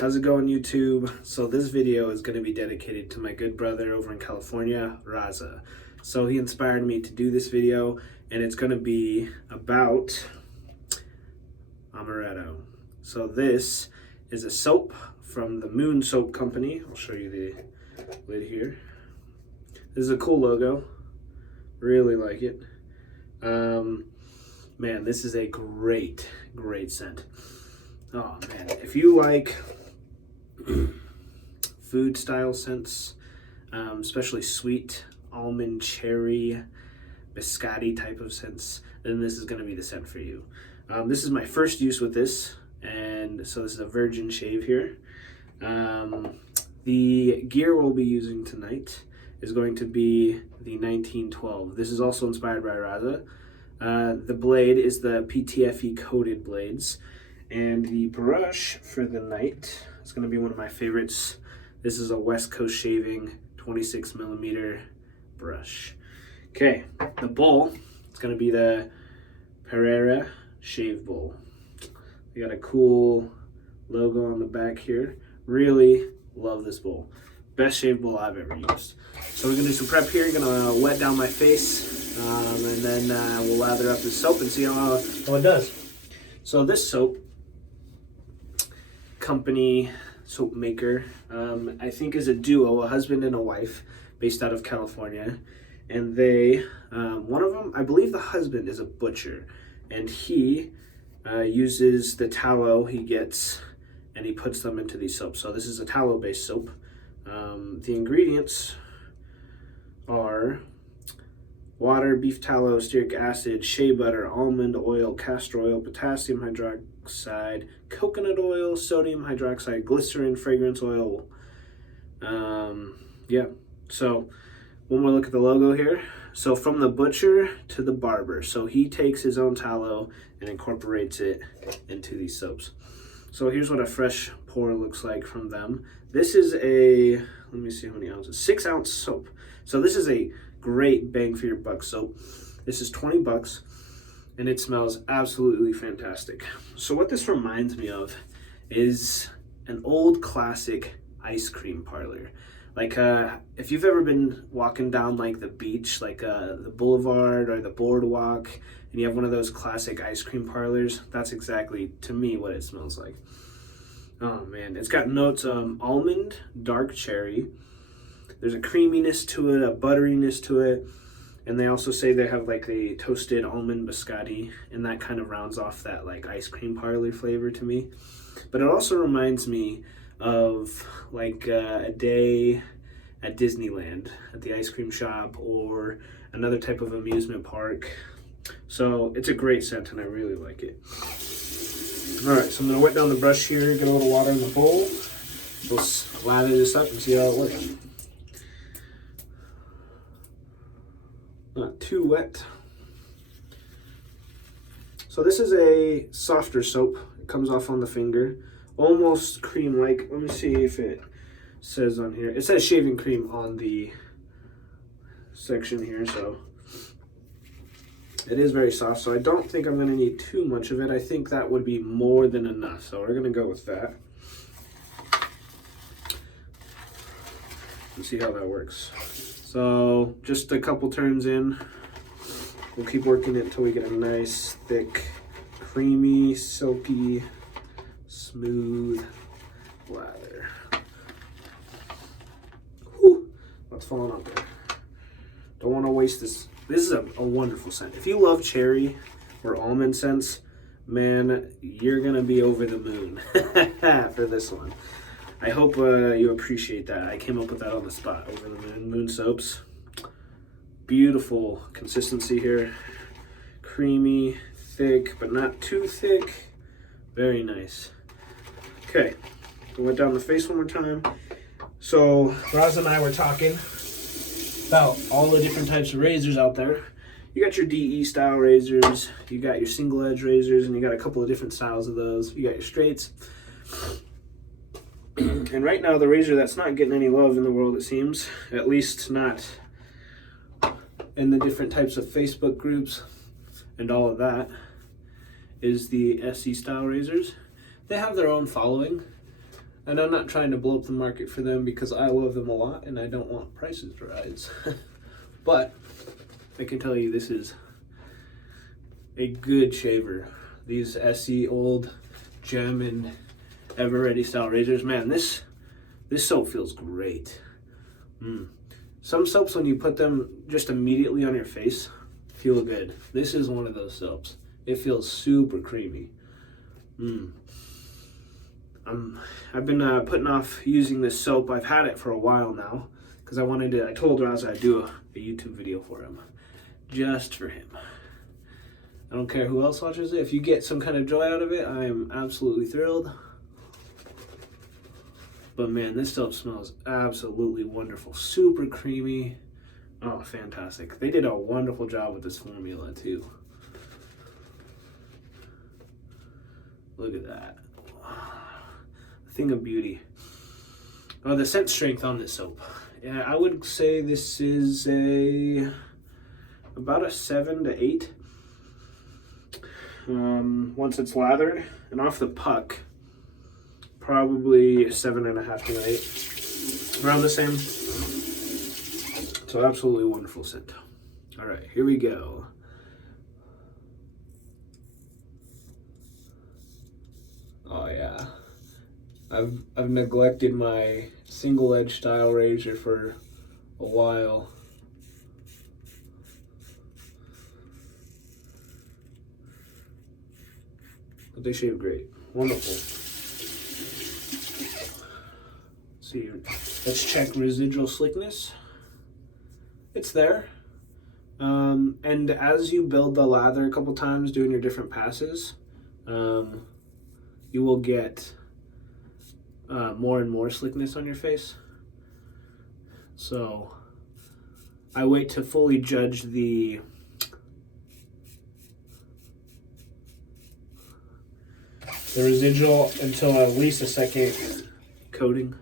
How's it going, YouTube? So this video is going to be dedicated to my good brother over in California, Raza. So he inspired me to do this video, and it's going to be about Amaretto. So this is a soap from the Moon Soap Company. I'll show you the lid here. This is a cool logo. Really like it. Man, this is a great scent. Oh man, if you like food style scents, especially sweet almond, cherry, biscotti type of scents, then this is going to be the scent for you. This is my first use with this, and so this is a virgin shave here. The gear we'll be using tonight is going to be the 1912. This is also inspired by Raza. The blade is the PTFE coated blades, and the brush for the night is going to be one of my favorites. This is a West Coast Shaving 26 millimeter brush. Okay, the bowl, it's going to be the Pereira Shave Bowl. We got a cool logo on the back here. Really love this bowl. Best shave bowl I've ever used. So we're going to do some prep here. Going to wet down my face, and then we'll lather up the soap and see how it does. So this soap company, soap maker, I think is a duo, a husband and a wife, based out of California. And they, one of them, I believe the husband is a butcher, and he uses the tallow he gets and he puts them into these soaps. So this is a tallow based soap. The ingredients are water, beef tallow, stearic acid, shea butter, almond oil, castor oil, potassium hydroxide, coconut oil, sodium hydroxide, glycerin, fragrance oil. Yeah, so one more look at the logo here. So from the butcher to the barber. So he takes his own tallow and incorporates it into these soaps. So here's what a fresh pour looks like from them. This is a, let me see how many ounces, 6 ounce soap. So this is a great bang for your buck soap. This is 20 bucks and it smells absolutely fantastic. So what this reminds me of is an old classic ice cream parlor. Like if you've ever been walking down like the beach, like the boulevard or the boardwalk, and you have one of those classic ice cream parlors, that's exactly, to me, what it smells like. Oh man, it's got notes of almond, dark cherry. There's a creaminess to it, a butteriness to it, and they also say they have like the toasted almond biscotti, and that kind of rounds off that like ice cream parlor flavor to me. But it also reminds me of like a day at Disneyland at the ice cream shop or another type of amusement park. So it's a great scent and I really like it. All right, so I'm gonna wet down the brush here, get a little water in the bowl. We'll lather this up and see how it works. Not too wet. So this is a softer soap. It comes off on the finger. Almost cream-like. Let me see if it says on here. It says shaving cream on the section here, so it is very soft. So I don't think I'm going to need too much of it. I think that would be more than enough. So we're going to go with that. And see how that works. So just a couple turns in. We'll keep working it until we get a nice, thick, creamy, silky, smooth lather. Whew, what's falling out there? Don't want to waste this. This is a wonderful scent. If you love cherry or almond scents, man, you're gonna be over the moon for this one. I hope you appreciate that. I came up with that on the spot. Over the moon soaps. Beautiful consistency here. Creamy, thick, but not too thick. Very nice. Okay, I went down the face one more time. So Roz and I were talking about all the different types of razors out there. You got your DE style razors, you got your single edge razors, and you got a couple of different styles of those. You got your straights. And right now the razor that's not getting any love in the world, it seems, at least not in the different types of Facebook groups and all of that, is the SE style razors. They have their own following. And I'm not trying to blow up the market for them because I love them a lot and I don't want prices to rise. But I can tell you this is a good shaver. These SE old Gem and Ever Ready style razors, man, this soap feels great. Some soaps, when you put them just immediately on your face, feel good. This is one of those soaps. It feels super creamy. I've been putting off using this soap. I've had it for a while now because I told Raz I'd do a YouTube video for him, just for him. I don't care who else watches it. If you get some kind of joy out of it, I am absolutely thrilled. But man, this soap smells absolutely wonderful. Super creamy. Oh, fantastic. They did a wonderful job with this formula too. Look at that. A thing of beauty. Oh, the scent strength on this soap. Yeah, I would say this is about a 7 to 8. Once it's lathered and off the puck, probably 7.5 to 8. Around the same. So absolutely wonderful scent. All right, here we go. Oh yeah, I've neglected my single edge style razor for a while. But they shave great. Wonderful. See, let's check residual slickness. It's there. And as you build the lather a couple times doing your different passes, you will get more and more slickness on your face. So I wait to fully judge the residual until at least a second coating.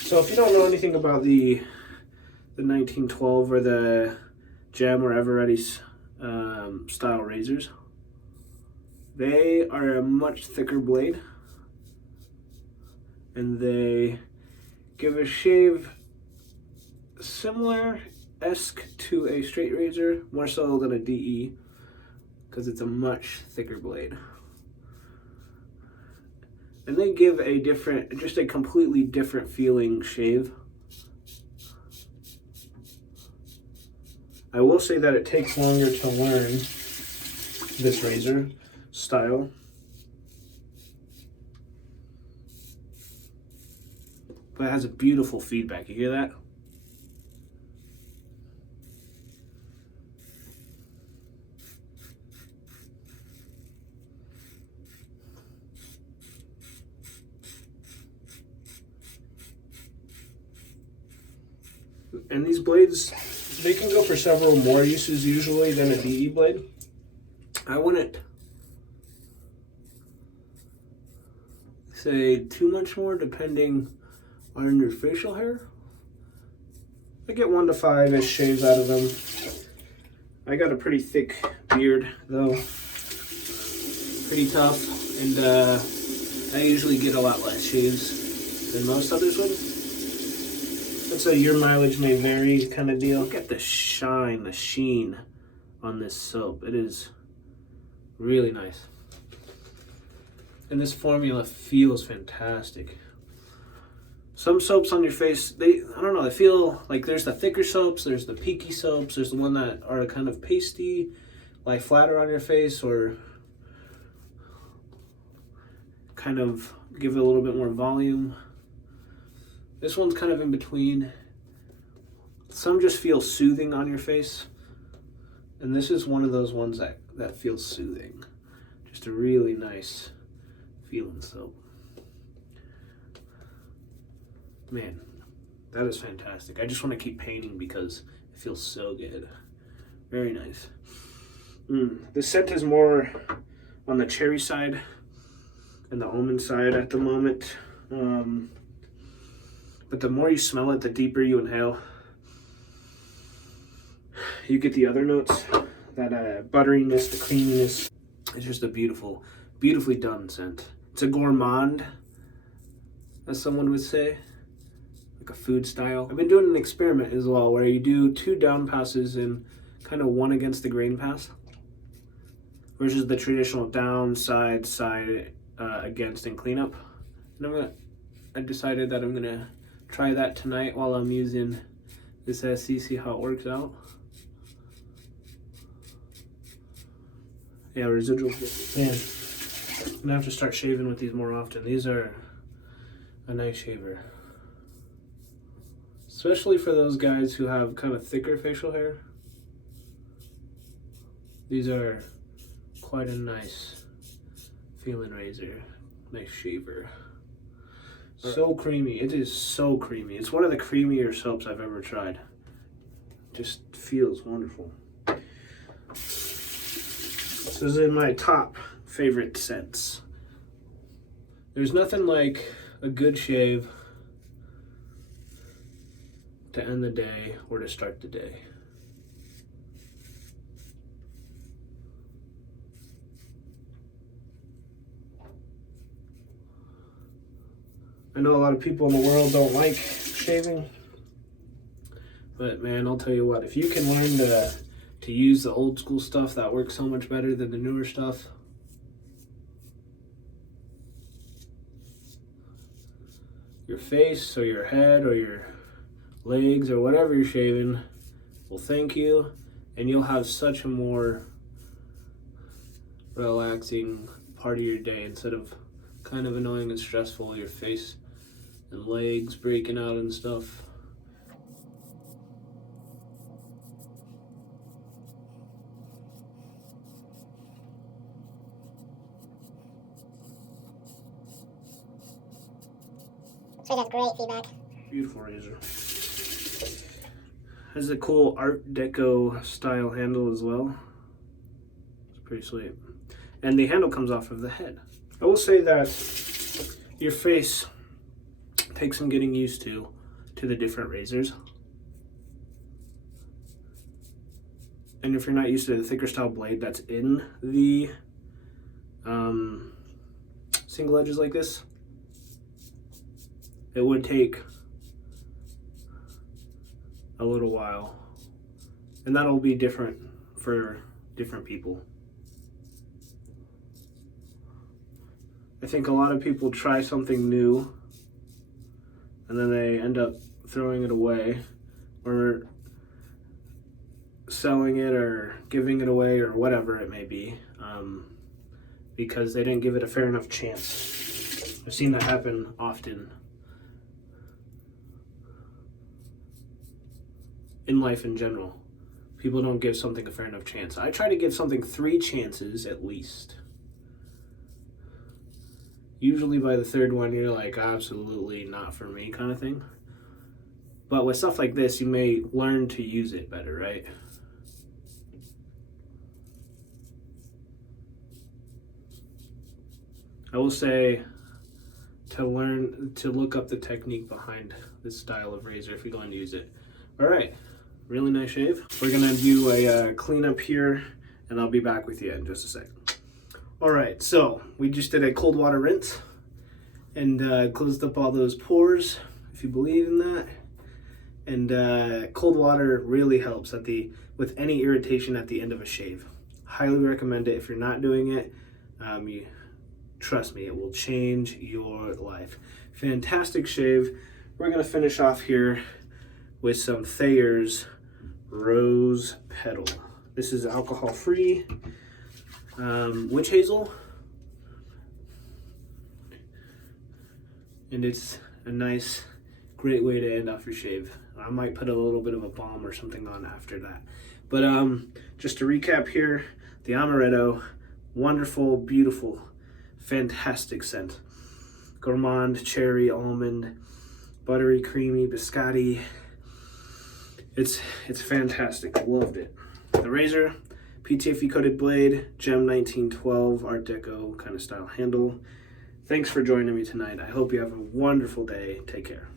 So if you don't know anything about the 1912 or the Gem or Ever Ready style razors, they are a much thicker blade and they give a shave similar-esque to a straight razor, more so than a DE, because it's a much thicker blade. And they give just a completely different feeling shave. I will say that it takes longer to learn this razor style. But it has a beautiful feedback. You hear that? And these blades, they can go for several more uses usually than a DE blade. I wouldn't say too much more depending on your facial hair. I get 1 to 5-ish shaves out of them. I got a pretty thick beard though, pretty tough, and I usually get a lot less shaves than most others would. Let's say your mileage may vary kind of deal. Look at the shine, the sheen on this soap. It is really nice. And this formula feels fantastic. Some soaps on your face, I don't know, they feel like there's the thicker soaps, there's the peaky soaps, there's the one that are kind of pasty, lie flatter on your face, or kind of give it a little bit more volume. This one's kind of in between. Some just feel soothing on your face. And this is one of those ones that feels soothing. Just a really nice feeling soap. Man, that is fantastic. I just want to keep painting because it feels so good. Very nice. The scent is more on the cherry side and the almond side at the moment. But the more you smell it, the deeper you inhale. You get the other notes, that butteriness, the creaminess. It's just a beautifully done scent. It's a gourmand as someone would say, like a food style. I've been doing an experiment as well where you do 2 down passes and kind of 1 against the grain pass versus the traditional down, side, side, against, and cleanup. And I decided that I'm gonna try that tonight while I'm using this SC, see how it works out. Yeah, residual. Man, I'm gonna have to start shaving with these more often. These are a nice shaver. Especially for those guys who have kind of thicker facial hair. These are quite a nice feeling razor. Nice shaver. So creamy. It is so creamy. It's one of the creamier soaps I've ever tried. Just feels wonderful. This is in my top favorite scents. There's nothing like a good shave to end the day or to start the day. I know a lot of people in the world don't like shaving, but man, I'll tell you what, if you can learn to use the old school stuff, that works so much better than the newer stuff. Your face or your head or your legs or whatever you're shaving will thank you, and you'll have such a more relaxing part of your day instead of kind of annoying and stressful, your face and legs breaking out and stuff. So that's great feedback. Beautiful razor. Has a cool Art Deco style handle as well. It's pretty sweet. And the handle comes off of the head. I will say that your face takes some getting used to the different razors. And if you're not used to the thicker style blade that's in the single edges like this, it would take a little while, and that'll be different for different people. I think a lot of people try something new and then they end up throwing it away or selling it or giving it away or whatever it may be, because they didn't give it a fair enough chance. I've seen that happen often in life in general. People don't give something a fair enough chance. I try to give something 3 chances at least. Usually by the 3rd one, you're like, absolutely not for me kind of thing. But with stuff like this, you may learn to use it better, right? I will say to look up the technique behind this style of razor if you're going to use it. All right, really nice shave. We're gonna do a cleanup here, and I'll be back with you in just a second. All right, so we just did a cold water rinse and closed up all those pores, if you believe in that. And cold water really helps with any irritation at the end of a shave. Highly recommend it. If you're not doing it, trust me, it will change your life. Fantastic shave. We're gonna finish off here with some Thayer's Rose Petal. This is alcohol-free witch hazel, and it's a nice, great way to end off your shave. I might put a little bit of a balm or something on after that. But just to recap here, the Amaretto, wonderful, beautiful, fantastic scent. Gourmand, cherry, almond, buttery, creamy, biscotti. It's fantastic. I loved it. The razor, PTFE coated blade, Gem 1912 Art Deco kind of style handle. Thanks for joining me tonight. I hope you have a wonderful day. Take care.